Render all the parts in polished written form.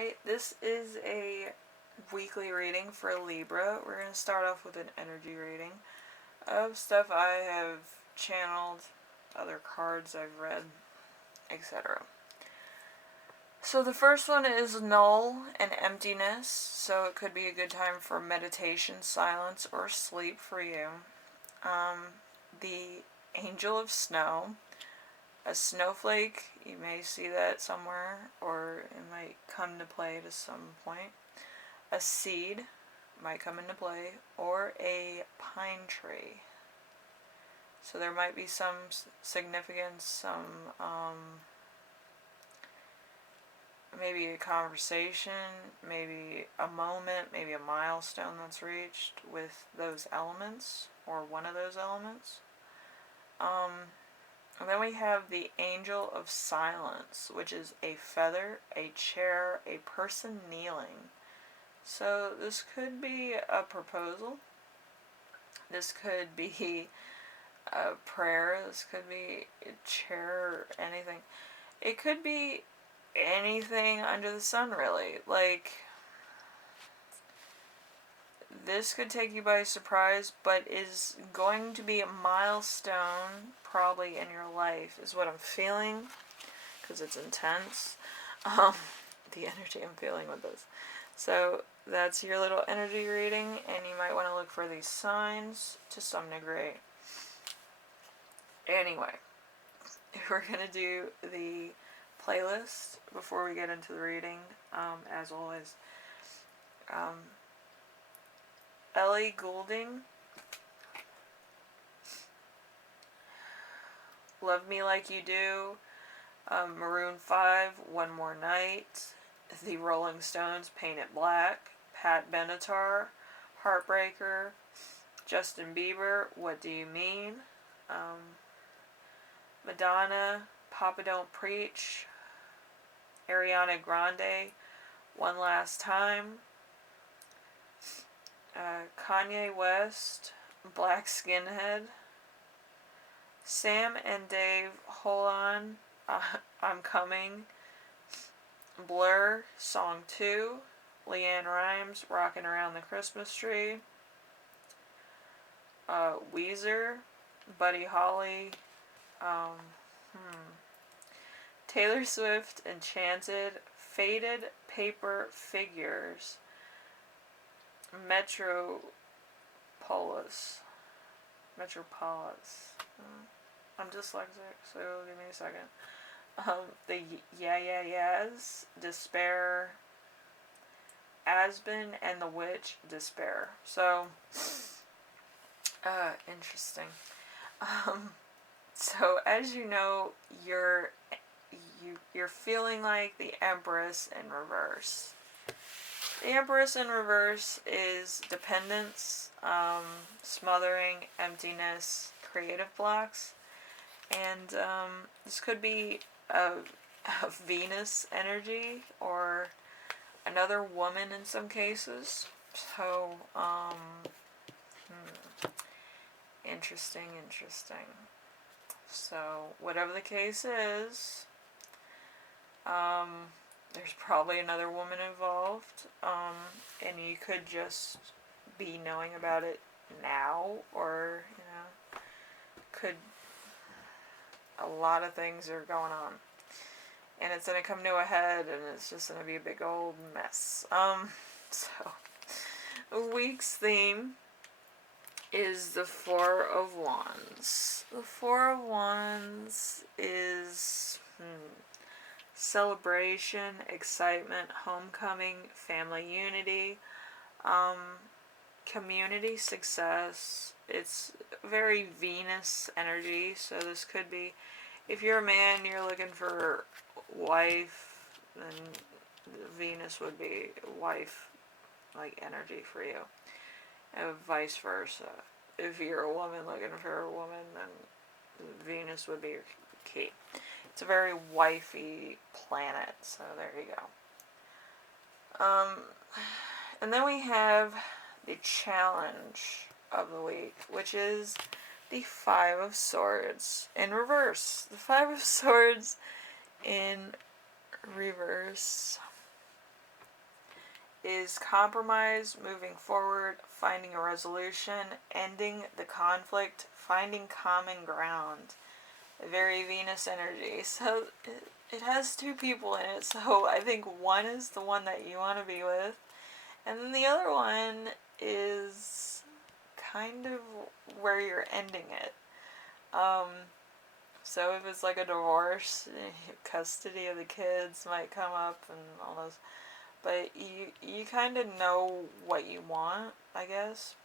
Alright, this is a weekly reading for Libra. We're going to start off with an energy reading of stuff I have channeled, other cards I've read, etc. So the first one is null and emptiness, so it could be a good time for meditation, silence, or sleep for you. The angel of snow, a snowflake, you may see that somewhere, or it might come to play at some point. A seed might come into play, or a pine tree. So there might be some significance, some maybe a conversation, maybe a moment, maybe a milestone that's reached with those elements, or one of those elements. And then we have the angel of silence, which is a feather, a chair, a person kneeling. So this could be a proposal. This could be a prayer. This could be a chair or anything. It could be anything under the sun, really. Like, this could take you by surprise, but is going to be a milestone probably in your life, is what I'm feeling, because it's intense. The energy I'm feeling with this. So that's your little energy reading, and you might want to look for these signs to some degree. Anyway, we're going to do the playlist before we get into the reading, as always. Ellie Goulding, Love Me Like You Do, Maroon 5, One More Night, The Rolling Stones, Paint It Black, Pat Benatar, Heartbreaker, Justin Bieber, What Do You Mean, Madonna, Papa Don't Preach, Ariana Grande, One Last Time, Kanye West, Black Skinhead, Sam and Dave, Hold On, I'm Coming, Blur, Song 2, Leanne Rimes, Rockin' Around the Christmas Tree, Weezer, Buddy Holly, Taylor Swift, Enchanted, Faded Paper Figures, Metropolis. I'm dyslexic, so give me a second. The Yeah Yeahs, Despair, Esben and the Witch, Despair. So, interesting. So as you know, you're feeling like the Empress in reverse. The Empress in reverse is dependence, smothering, emptiness, creative blocks, and this could be a Venus energy or another woman in some cases. So, interesting. So, whatever the case is, there's probably another woman involved, and you could just be knowing about it now, or, a lot of things are going on, and it's going to come to a head, and it's just going to be a big old mess. So, the week's theme is the Four of Wands. The Four of Wands is, celebration, excitement, homecoming, family unity, community success. It's very Venus energy, so this could be, if you're a man, you're looking for wife, then Venus would be wife like energy for you, and vice versa. If you're a woman looking for a woman, then Venus would be your key. It's a very wifey planet, so there you go. And then we have the challenge of the week, which is the Five of Swords in reverse. The 5 of Swords in reverse is compromise, moving forward, finding a resolution, ending the conflict, finding common ground. A very Venus energy. So it has two people in it. So I think one is the one that you want to be with, and then the other one is kind of where you're ending it. So if it's like a divorce, custody of the kids might come up and all those. But you kind of know what you want, I guess.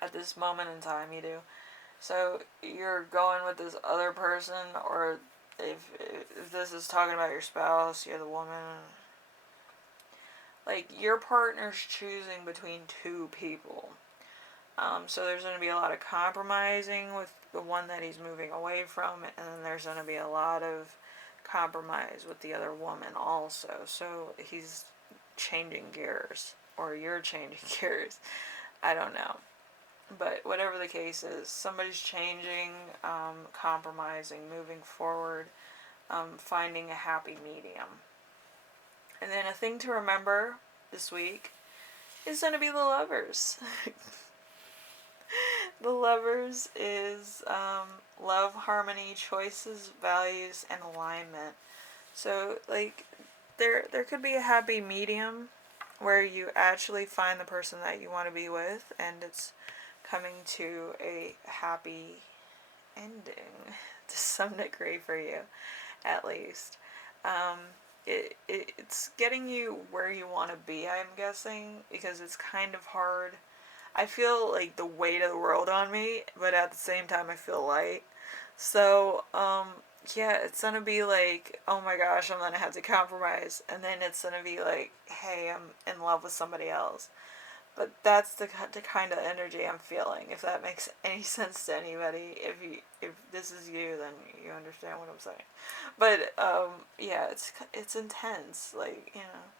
At this moment in time, you do. So you're going with this other person, or if this is talking about your spouse, you're the woman. Like, your partner's choosing between two people. So there's going to be a lot of compromising with the one that he's moving away from, and then there's going to be a lot of compromise with the other woman also. So he's changing gears, or you're changing gears. I don't know. But whatever the case is, somebody's changing, compromising, moving forward, finding a happy medium. And then a thing to remember this week is going to be the Lovers. The Lovers is love, harmony, choices, values, and alignment. So, like, there could be a happy medium where you actually find the person that you want to be with, and it's coming to a happy ending to some degree for you, at least. It's getting you where you want to be, I'm guessing, because it's kind of hard. I feel like the weight of the world on me, but at the same time I feel light. So, yeah, it's gonna be like, oh my gosh, I'm gonna have to compromise, and then it's gonna be like, hey, I'm in love with somebody else. But that's the kind of energy I'm feeling. If that makes any sense to anybody, if this is you, then you understand what I'm saying. But yeah, it's intense, like, you know.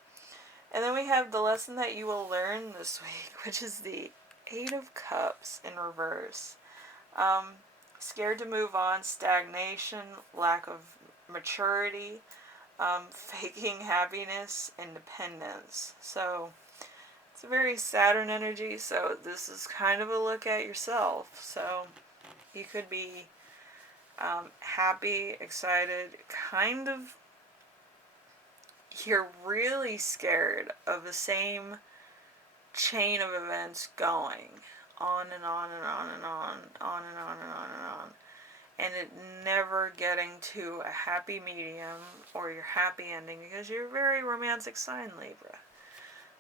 And then we have the lesson that you will learn this week, which is the Eight of Cups in reverse. Scared to move on, stagnation, lack of maturity, faking happiness, independence. So it's a very Saturn energy, so this is kind of a look at yourself. So you could be happy, excited, kind of, you're really scared of the same chain of events going on and on and on and on and on and on and on and on, and it never getting to a happy medium or your happy ending, because you're a very romantic sign, Libra.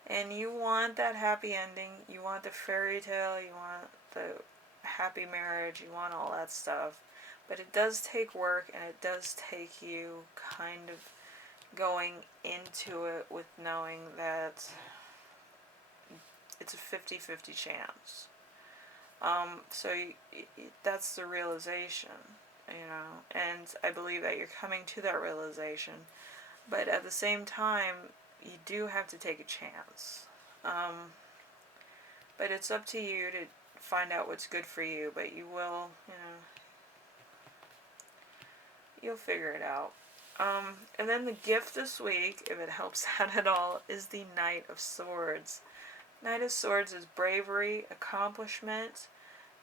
And you want that happy ending, you want the fairy tale, you want the happy marriage, you want all that stuff. But it does take work, and it does take you kind of going into it with knowing that it's a 50-50 chance. So that's the realization, you know, and I believe that you're coming to that realization. But at the same time, you do have to take a chance. But it's up to you to find out what's good for you, but you will, you know, you'll figure it out. And then the gift this week, if it helps out at all, is the Knight of Swords. Knight of Swords is bravery, accomplishment,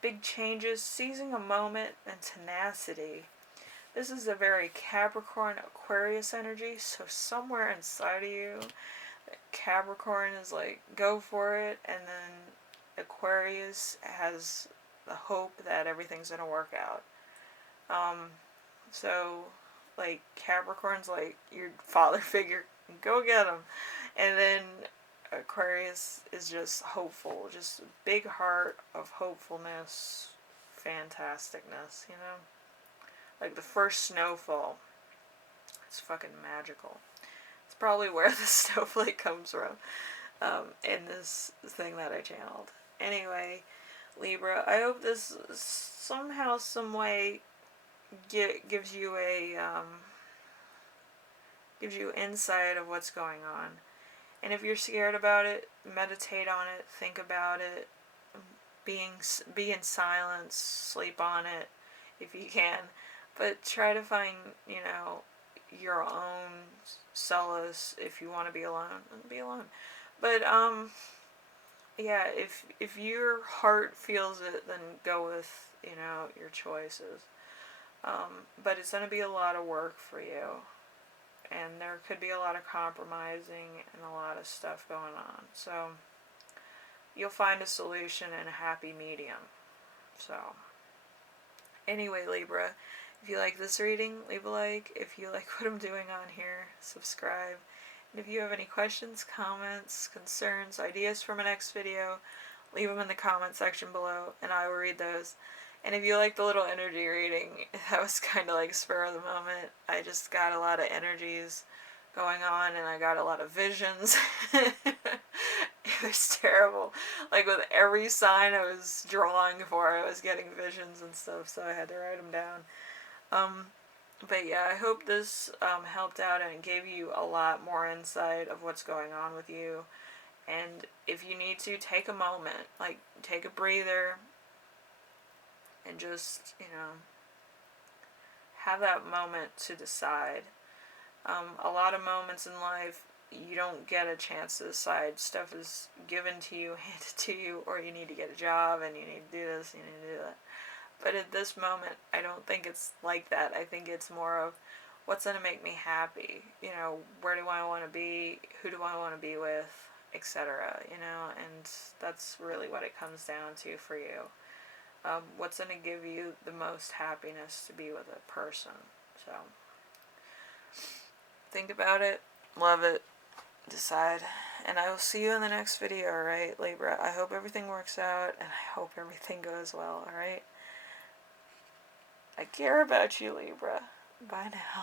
big changes, seizing a moment, and tenacity. This is a very Capricorn Aquarius energy, so somewhere inside of you, Capricorn is like, go for it, and then Aquarius has the hope that everything's going to work out. So, like, Capricorn's like your father figure, go get him. And then Aquarius is just hopeful, just a big heart of hopefulness, fantasticness, you know? Like the first snowfall. It's fucking magical. It's probably where the snowflake comes from, in this thing that I channeled. Anyway, Libra, I hope this somehow, some way gives you a, gives you insight of what's going on. And if you're scared about it, meditate on it, think about it, be in silence, sleep on it if you can. But try to find, you know, your own solace. If you want to be alone, be alone. But, yeah, if your heart feels it, then go with, you know, your choices. But it's going to be a lot of work for you. And there could be a lot of compromising and a lot of stuff going on. So, you'll find a solution and a happy medium. So, anyway, Libra, if you like this reading, leave a like. If you like what I'm doing on here, subscribe. And if you have any questions, comments, concerns, ideas for my next video, leave them in the comment section below, and I will read those. And if you like the little energy reading, that was kind of like spur of the moment. I just got a lot of energies going on, and I got a lot of visions. It was terrible. Like with every sign I was drawing for, I was getting visions and stuff, so I had to write them down. But yeah, I hope this helped out and it gave you a lot more insight of what's going on with you. And if you need to, take a moment, like take a breather, and just, you know, have that moment to decide. A lot of moments in life, you don't get a chance to decide. Stuff is given to you, handed to you, or you need to get a job and you need to do this, you need to do that. But at this moment, I don't think it's like that. I think it's more of what's going to make me happy. You know, where do I want to be? Who do I want to be with? Etc. You know, and that's really what it comes down to for you. What's going to give you the most happiness to be with a person. So, think about it, love it, decide. And I will see you in the next video, alright, Libra? I hope everything works out, and I hope everything goes well, alright? I care about you, Libra. Bye now.